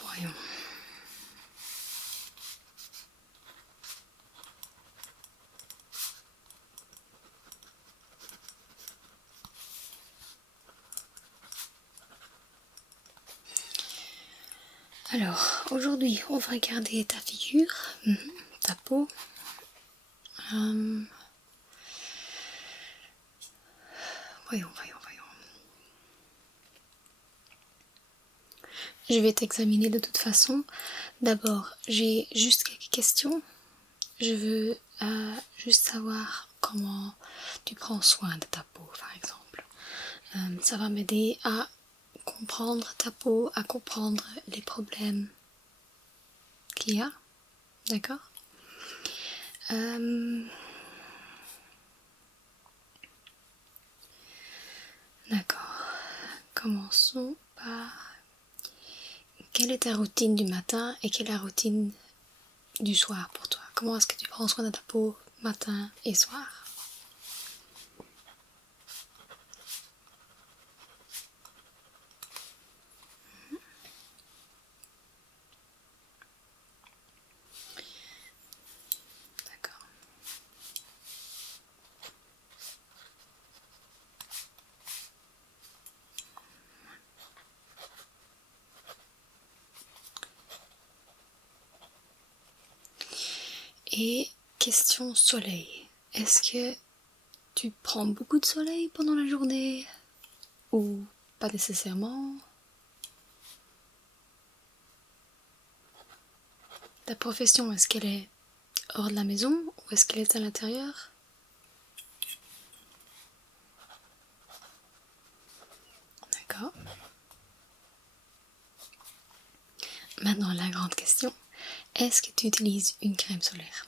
Voyons. Alors, aujourd'hui, on va regarder ta figure, ta peau. Voyons. Je vais t'examiner de toute façon. D'abord, j'ai juste quelques questions. Je veux juste savoir comment tu prends soin de ta peau, par exemple. Ça va m'aider à comprendre ta peau, à comprendre les problèmes qu'il y a. D'accord? D'accord. Commençons par... Quelle est ta routine du matin et quelle est la routine du soir pour toi? Comment est-ce que tu prends soin de ta peau matin et soir? D'accord. Et question soleil. Est-ce que tu prends beaucoup de soleil pendant la journée ou pas nécessairement? Ta profession, est-ce qu'elle est hors de la maison ou est-ce qu'elle est à l'intérieur? D'accord. Maintenant, la grande question. Est-ce que tu utilises une crème solaire?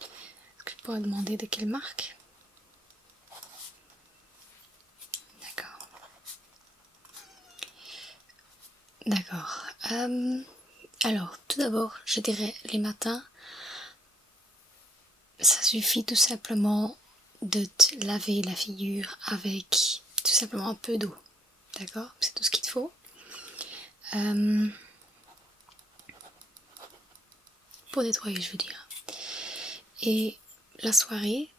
Est-ce que je pourrais demander de quelle marque? D'accord. D'accord. Alors, tout d'abord, je dirais les matins, ça suffit tout simplement de te laver la figure avec tout simplement un peu d'eau. D'accord? C'est tout ce qu'il te faut. Pour nettoyer, je veux dire. Et la soirée,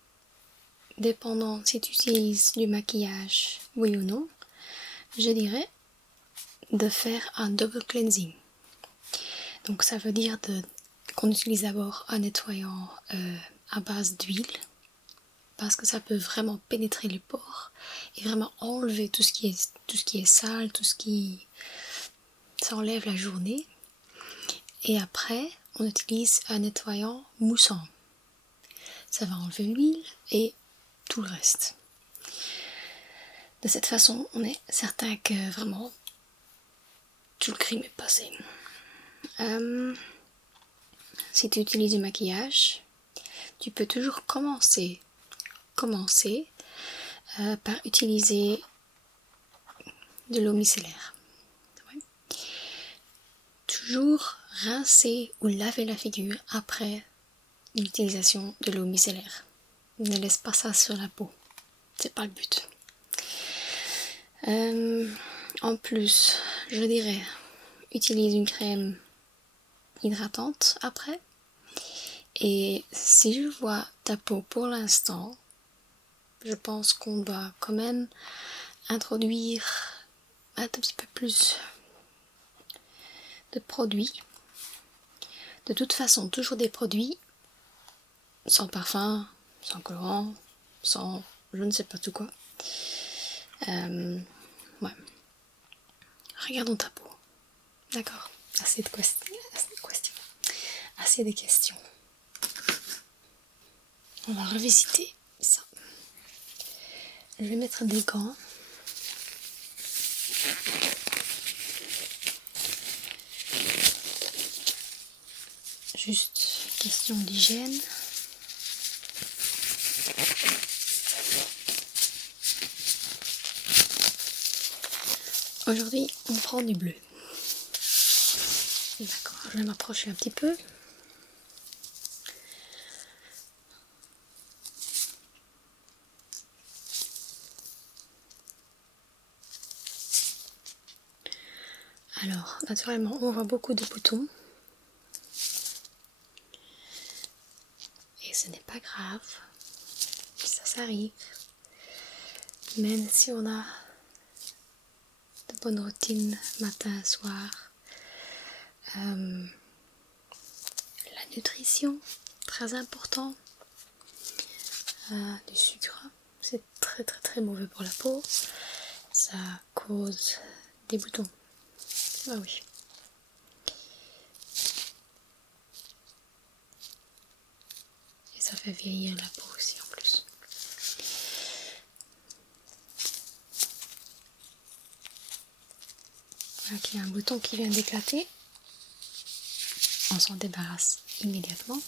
dépendant si tu utilises du maquillage, oui ou non, je dirais de faire un double cleansing. Donc ça veut dire qu'on utilise d'abord un nettoyant à base d'huile, parce que ça peut vraiment pénétrer les pores et vraiment enlever tout ce qui est sale, tout ce qui s'enlève la journée. Et après, on utilise un nettoyant moussant. Ça va enlever l'huile et tout le reste. De cette façon, on est certain que vraiment tout le crime est passé. Si tu utilises du maquillage, tu peux toujours commencer par utiliser de l'eau micellaire. Ouais. Toujours rincer ou laver la figure après l'utilisation de l'eau micellaire. Ne laisse pas ça sur la peau, c'est pas le but. En plus, je dirais, utilise une crème hydratante après. Et si je vois ta peau pour l'instant, je pense qu'on doit quand même introduire un tout petit peu plus de produits. De toute façon, toujours des produits sans parfum, sans colorant, sans je ne sais pas tout quoi. Ouais. Regardons ta peau. D'accord. Assez de questions. Assez de questions. On va revisiter ça. Je vais mettre des gants. Juste question d'hygiène. Aujourd'hui, on prend du bleu. D'accord, je vais m'approcher un petit peu. Alors, naturellement, on voit beaucoup de boutons. Et ce n'est pas grave. Ça arrive. Même si on a de bonnes routines matin, soir. La nutrition, très important. Du sucre, c'est très très très mauvais pour la peau. Ça cause des boutons. Ah oui. Et ça fait vieillir la peau aussi en plus. Voilà qu'il y a un bouton qui vient d'éclater. On s'en débarrasse immédiatement.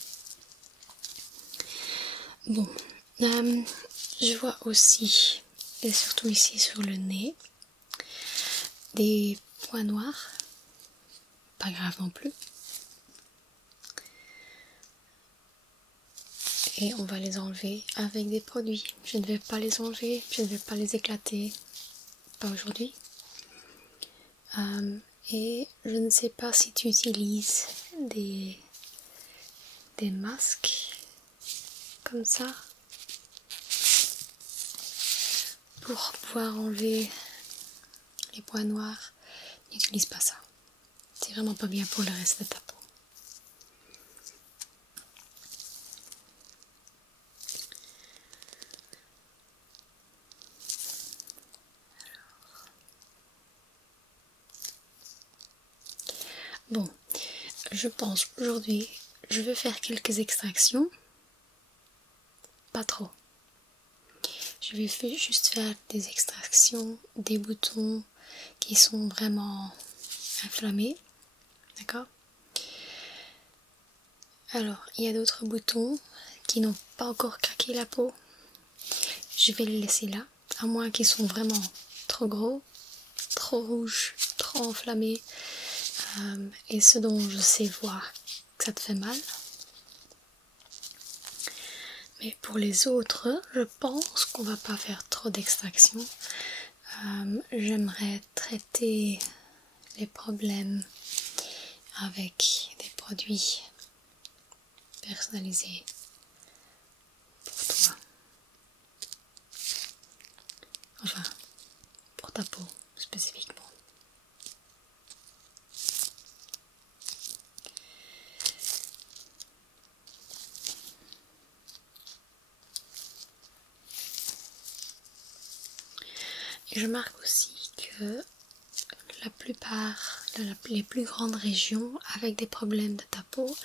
Bon, je vois aussi, et surtout ici sur le nez, des points noirs. Pas grave non plus. Et on va les enlever avec des produits. Je ne vais pas les enlever, je ne vais pas les éclater. Pas aujourd'hui. Et je ne sais pas si tu utilises des masques comme ça pour pouvoir enlever les points noirs. N'utilise pas ça. C'est vraiment pas bien pour le reste de ta peau. Bon, je pense aujourd'hui, je vais faire quelques extractions. Pas trop. Je vais juste faire des extractions des boutons qui sont vraiment inflammés. D'accord? Alors, il y a d'autres boutons qui n'ont pas encore craqué la peau. Je vais les laisser là, à moins qu'ils sont vraiment trop gros, trop rouges, trop enflammés. Et ce dont je sais voir que ça te fait mal. Mais pour les autres, je pense qu'on va pas faire trop d'extraction. J'aimerais traiter les problèmes avec des produits personnalisés pour toi. Enfin, pour ta peau spécifiquement. Et je marque aussi que la plupart, les plus grandes régions avec des problèmes de ta peau,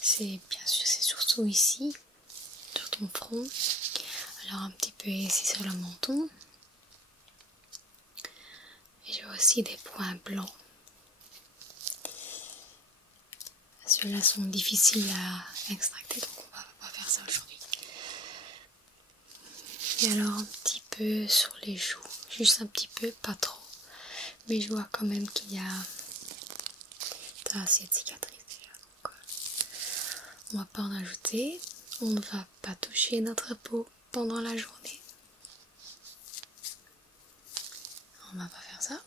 c'est bien sûr, c'est surtout ici, sur ton front, alors un petit peu ici sur le menton. Et j'ai aussi des points blancs. Ceux-là sont difficiles à extracter, donc on va pas faire ça aujourd'hui. Et alors un petit peu sur les joues, juste un petit peu, pas trop. Mais je vois quand même qu'il y a assez de cicatrices déjà. Donc on va pas en ajouter. On ne va pas toucher notre peau pendant la journée. On va pas faire ça.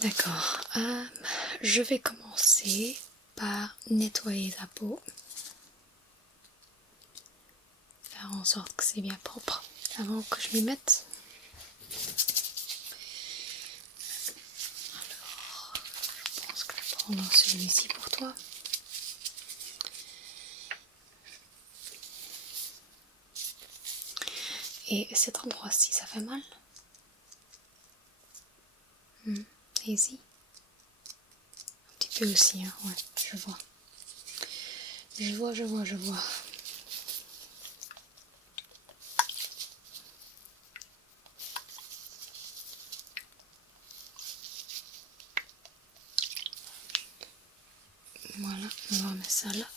D'accord. Je vais commencer par nettoyer ta peau. Faire en sorte que c'est bien propre avant que je m'y mette. Alors, je pense que je vais prendre celui-ci pour toi. Et cet endroit-ci, ça fait mal? Et ici? Un petit peu aussi, hein, ouais, je vois. Je vois. Voilà, on va remettre ça là.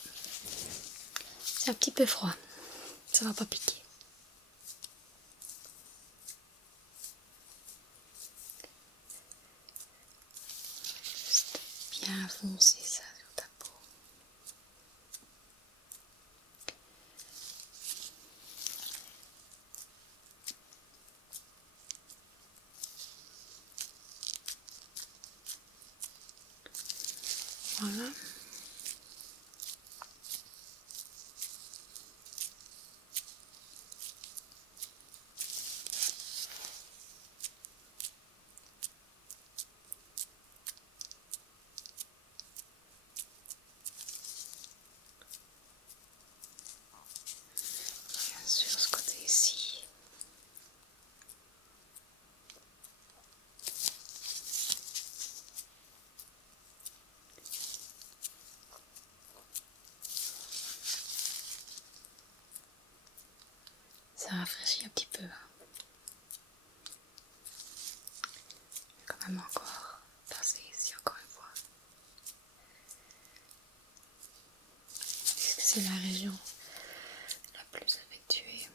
C'est un petit peu froid, ça va pas piquer. bien foncer ça sur ta peau. Voilà. Bien sûr, ce côté ici. Ça rafraîchit un petit peu. Quand même encore passer ici encore une fois. Puisque c'est la région la plus habituée.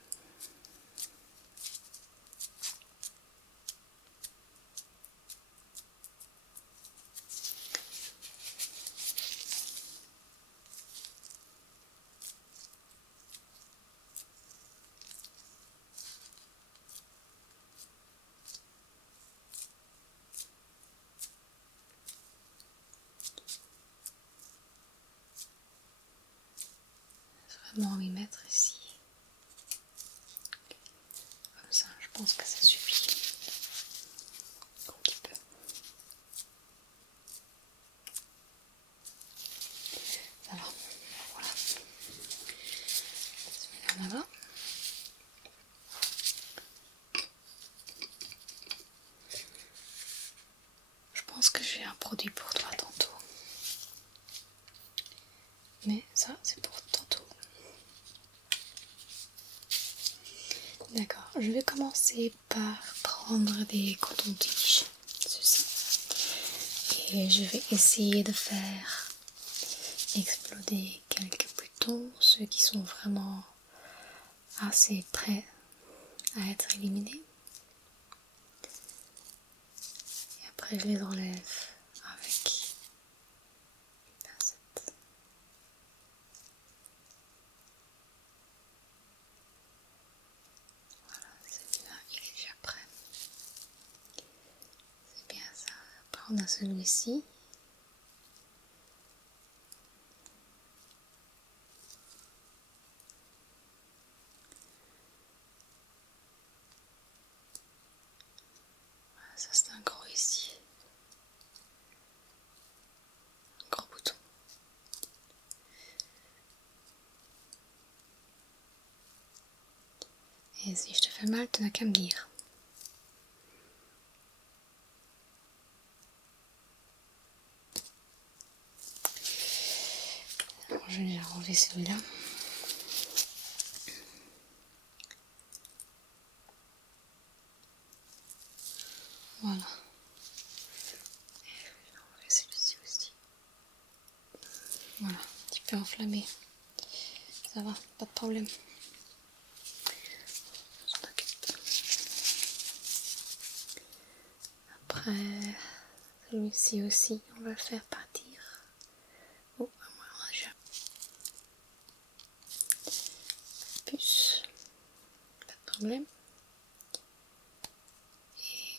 Vraiment m'y mettre ici. Comme ça, je pense que ça suffit. Un petit peu. Alors, voilà. Celui-là là-bas. Je pense que j'ai un produit pour toi tantôt. Mais ça, c'est pour tantôt. D'accord, je vais commencer par prendre des cotons-tiges, ceci. Et je vais essayer de faire exploser quelques boutons, ceux qui sont vraiment assez prêts à être éliminés. Et après, je les enlève avec une pincette. Voilà, celui-là, il est déjà prêt. C'est bien ça. Après, on a celui-ci. Ça, c'est un gros ici. Un gros bouton. Et si je te fais mal, tu n'as qu'à me dire. Alors, je vais déjà enlever celui-là. Voilà. Et je vais enlever celui-ci aussi. Voilà, un petit peu enflammé. Ça va, pas de problème. On s'en occupe. Après, celui-ci aussi, on va le faire partir. Oh, moi, on a déjà puce. Pas de problème. Et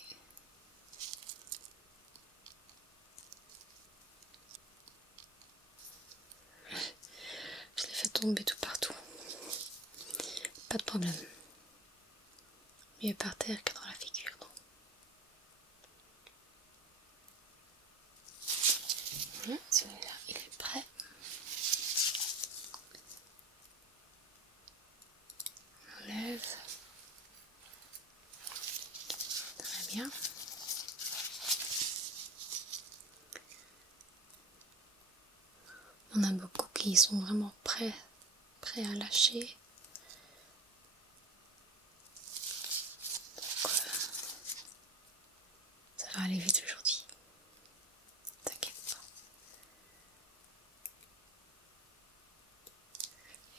je l'ai fait tomber tout partout. Pas de problème. Mieux par terre que dans la figure, non. Voilà, celui-là, il est prêt. On enlève. Très bien. On a beaucoup qui sont vraiment prêts à lâcher. Donc, ça va aller vite aujourd'hui. T'inquiète pas.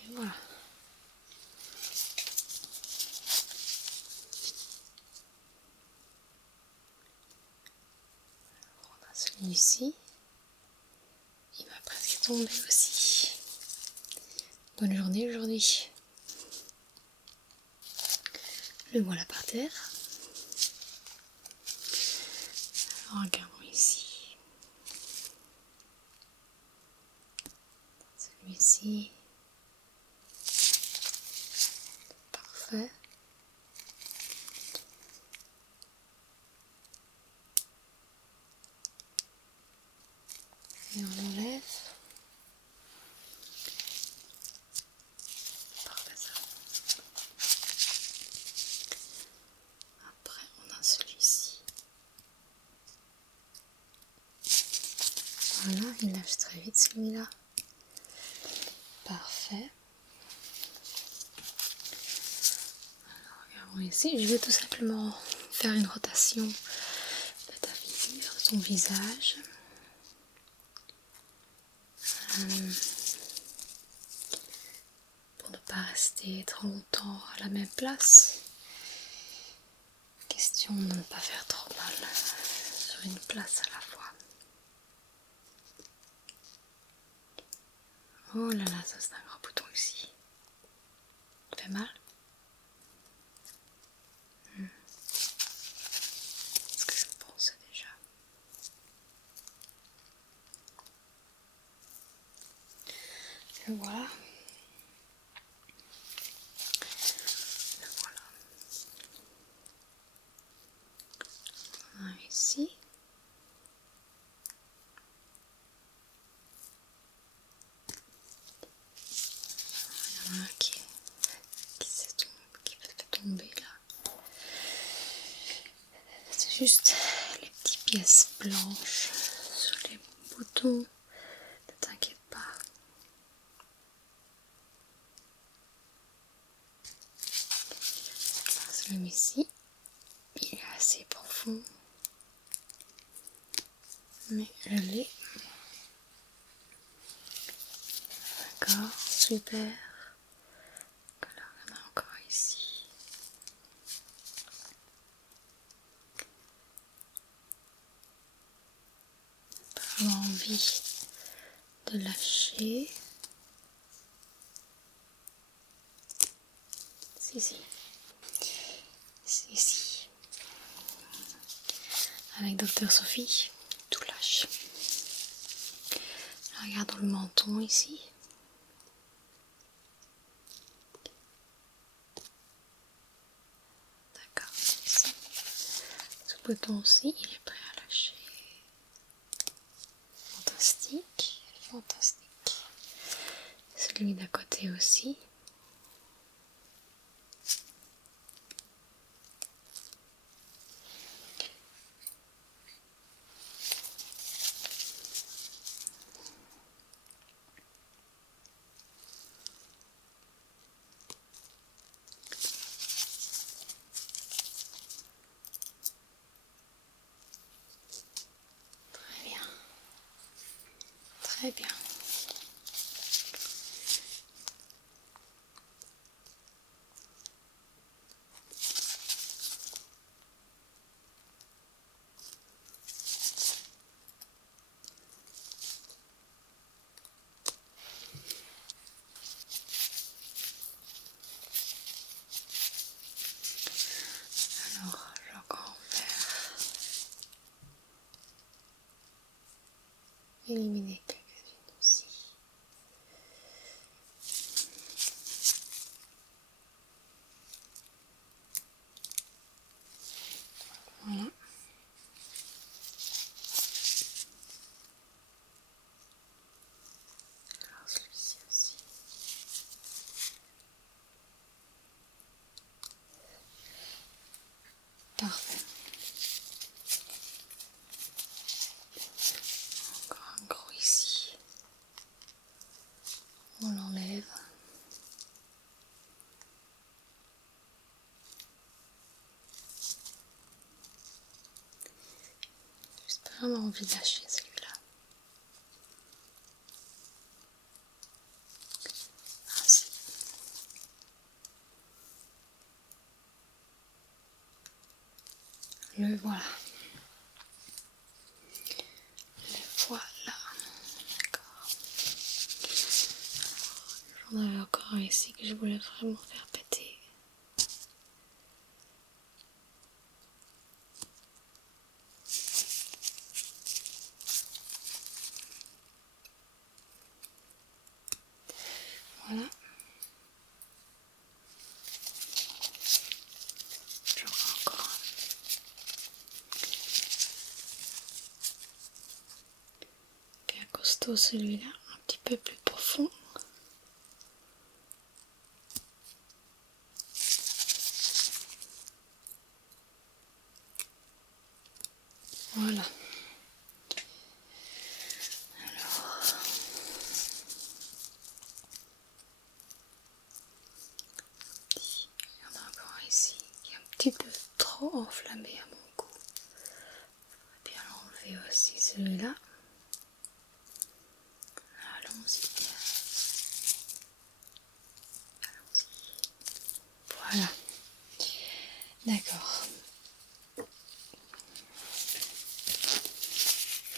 Et voilà. On a celui-ci. tomber aussi. Bonne journée aujourd'hui. Le voilà par terre. Alors, regardons ici. Celui-ci. Parfait. Et on enlève. Parfait ça. Après on a celui-ci. Voilà, il lâche très vite celui-là. Parfait. Alors regardons ici, je vais tout simplement faire une rotation de ta figure, de ton visage. Pour ne pas rester trop longtemps à la même place. Question de ne pas faire trop mal sur une place à la fois. Oh là là, ça c'est un grand bouton ici. Ça fait mal? C'est ce que je pense déjà. Et voilà. Et voilà. Ici. Il y en a un qui fait tomber là. C'est juste les petites pièces blanches sur les boutons. Ne t'inquiète pas. Celui-ci, il est assez profond. Mais je l'ai. D'accord, super. Là, on a encore ici. Pas envie de lâcher. Si. Avec Dr Sophie, tout lâche. Regardons le menton ici. D'accord, ici. Ce bouton aussi, il est prêt à lâcher. Fantastique. Celui d'à côté aussi. Très bien. Alors, je vais encore faire éliminer quelques-unes aussi. Voilà. Alors celui-ci aussi. Parfait. Encore un gros ici. On l'enlève. J'ai vraiment envie de lâcher celui-là. Ainsi. Le voilà. Le voilà. D'accord. On avait encore un ici que je voulais vraiment faire péter. Voilà. J'en ai encore un. Bien costaud celui-là, un petit peu plus profond. Voilà. Alors, il y en a encore un ici qui est un petit peu trop enflammé à mon goût. Je vais bien l'enlever aussi celui-là. Allons-y. Allons-y. Voilà. D'accord.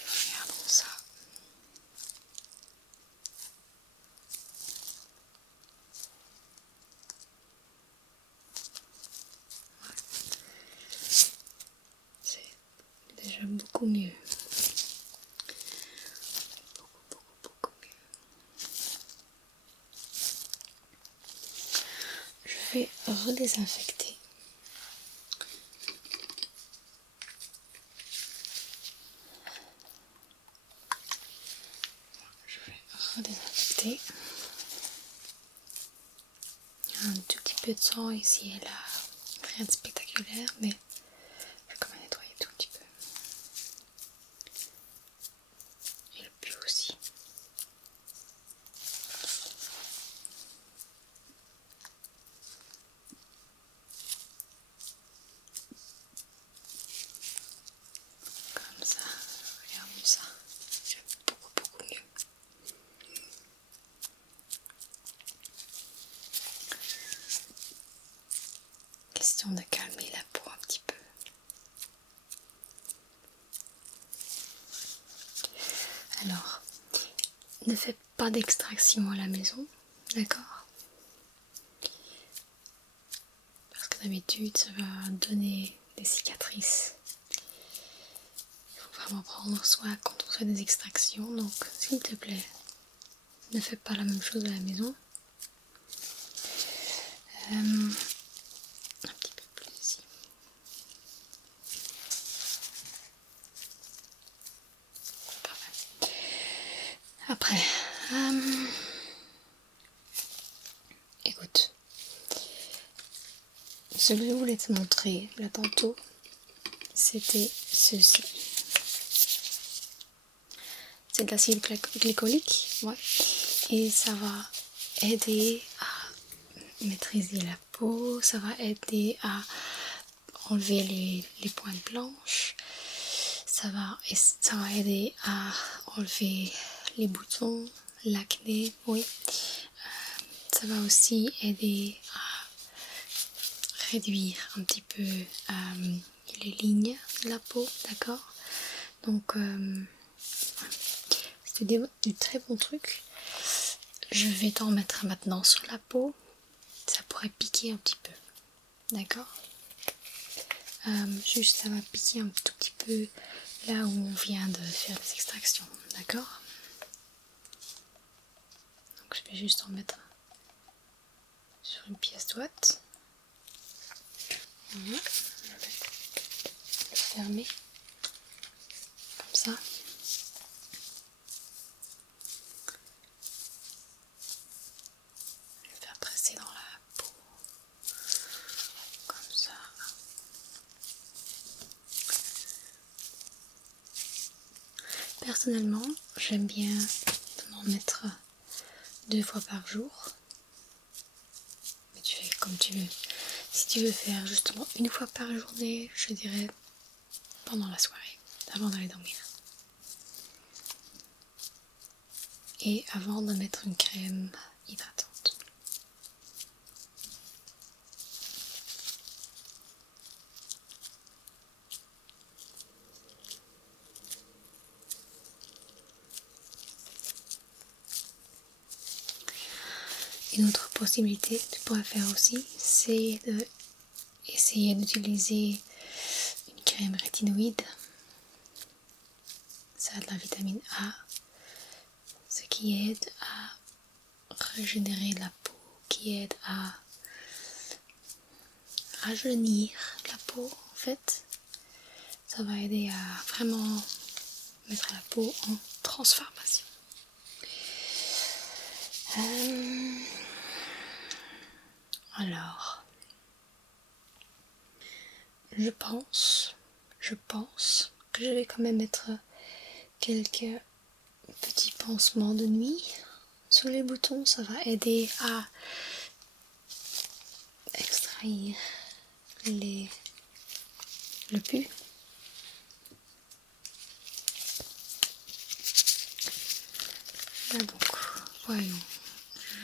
Regardons ça. C'est déjà beaucoup mieux. Beaucoup mieux. Je vais redésinfecter. Redésinfecter. Un tout petit peu de sang ici et là, rien de spectaculaire, mais je vais quand même nettoyer tout un petit peu. Et le plus aussi. Comme ça, regardons ça. C'est beaucoup mieux. Question de calmer la peau un petit peu. Alors, ne faites pas d'extraction à la maison, d'accord? Parce que d'habitude, ça va donner des cicatrices. Il faut vraiment prendre soin quand on fait des extractions, donc s'il te plaît, ne fais pas la même chose à la maison. Un petit peu plus ici. Parfait. Après, écoute, ce que je voulais te montrer là tantôt, c'était ceci. C'est de l'acide glycolique, ouais, et ça va aider à maîtriser la peau, ça va aider à enlever les pointes blanches, ça va aider à enlever les boutons, l'acné, oui. Ça va aussi aider à réduire un petit peu les lignes de la peau, d'accord? Donc c'est du très bon truc. Je vais t'en mettre maintenant sur la peau. Ça pourrait piquer un petit peu, d'accord? Juste ça va piquer un tout petit peu là où on vient de faire des extractions, d'accord? Donc je vais juste en mettre sur une pièce droite. Voilà. Je vais le fermer comme ça. Je vais faire presser dans la peau comme ça. Personnellement, j'aime bien m'en mettre 2 fois par jour. Mais tu fais comme tu veux. Si tu veux faire justement 1 fois par journée, je dirais pendant la soirée, avant d'aller dormir. Et avant de mettre une crème hydratante. Une autre possibilité que tu pourrais faire aussi, c'est d'essayer d'utiliser une crème rétinoïde. Ça a de la vitamine A, ce qui aide à régénérer la peau, qui aide à rajeunir la peau en fait. Ça va aider à vraiment mettre la peau en transformation. Alors, je pense que je vais quand même mettre quelques petits pansements de nuit sur les boutons. Ça va aider à extraire le pus. Là donc, voyons.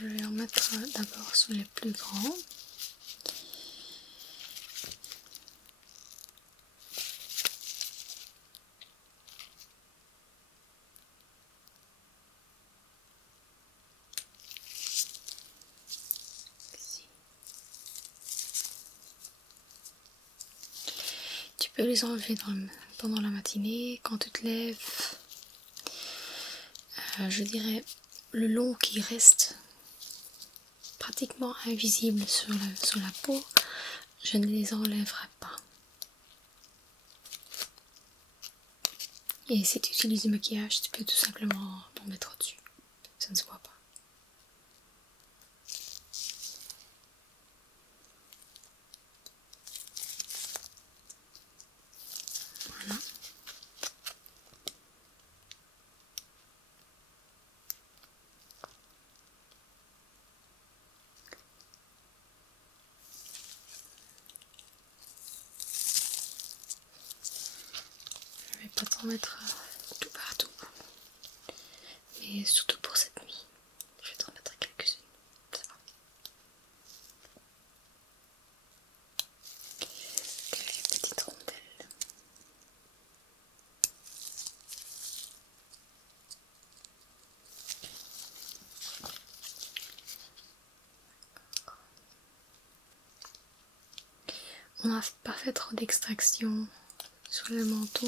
Je vais en mettre d'abord sur les plus grands. Tu peux les enlever pendant la matinée, quand tu te lèves. Je dirais le long qui reste pratiquement invisible sur la peau, je ne les enlèverai pas. Et si tu utilises du maquillage, tu peux tout simplement t'en mettre au-dessus. Ça ne se voit pas. Voilà. Je ne vais pas t'en mettre tout partout. Mais surtout pour cette nuit. Je vais t'en mettre quelques-unes. Ça va. Quelques petites rondelles. On n'a pas fait trop d'extraction sur le menton.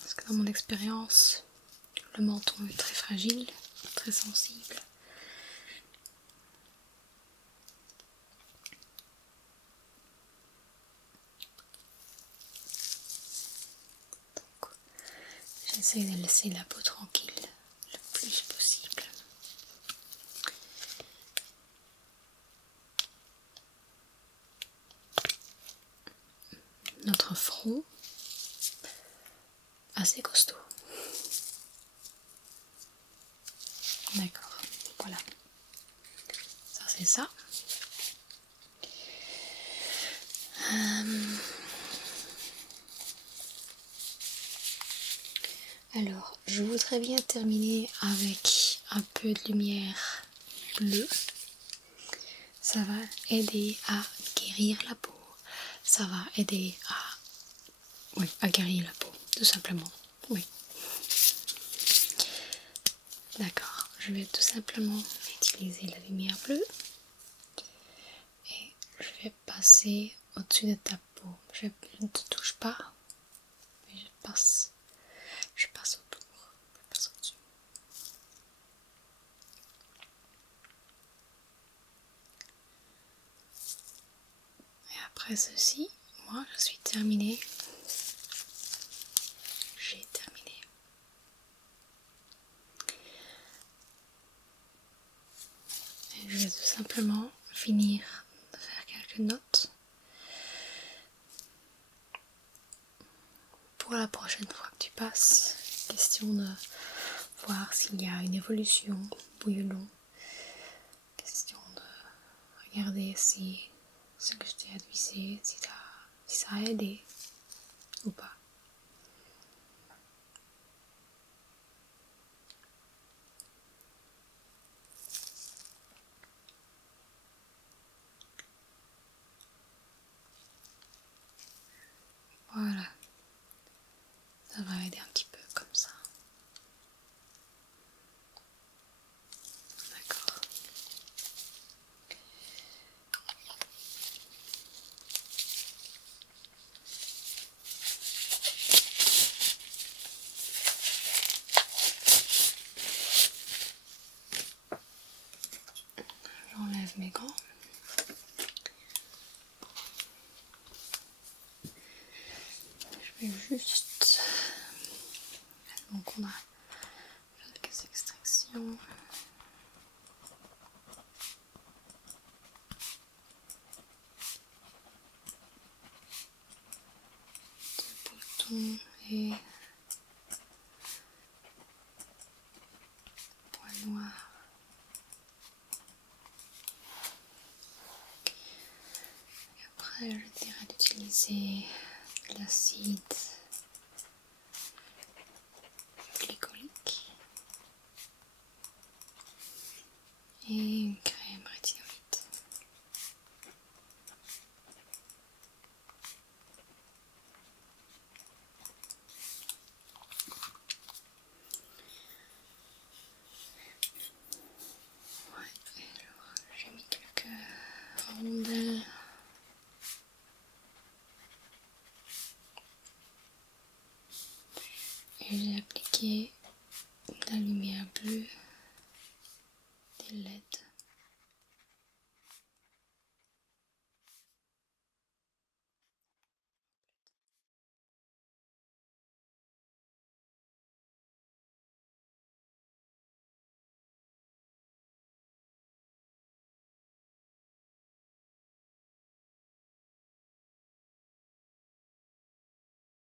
Parce que dans mon expérience, le menton est très fragile, très sensible. Donc, j'essaie de laisser la peau tranquille le plus possible. Notre front, assez costaud. D'accord, voilà. Ça c'est ça. Alors, je voudrais bien terminer avec un peu de lumière bleue. Ça va aider à guérir la peau. Ça va aider à guérir la peau, tout simplement. Oui. D'accord, je vais tout simplement utiliser la lumière bleue. Et je vais passer au-dessus de ta peau. Je ne te touche pas, mais je passe autour. Je passe au-dessus. Et après ceci, moi je suis terminée. J'ai terminé. Et je vais tout simplement finir de faire quelques notes pour la prochaine fois que tu passes. Question de voir s'il y a une évolution, oui ou non. Question de regarder si ce que je t'ai advisé, si ça a aidé ou pas. Voilà, ça va aider un petit peu comme ça. avec mes gants. Je vais juste... Donc on a quelques extractions. Boutons et points noirs. Et après, je dirais d'utiliser de l'acide glycolique et une crème rétinoïde. J'ai mis quelques rondelles. Et j'ai appliqué de la lumière bleue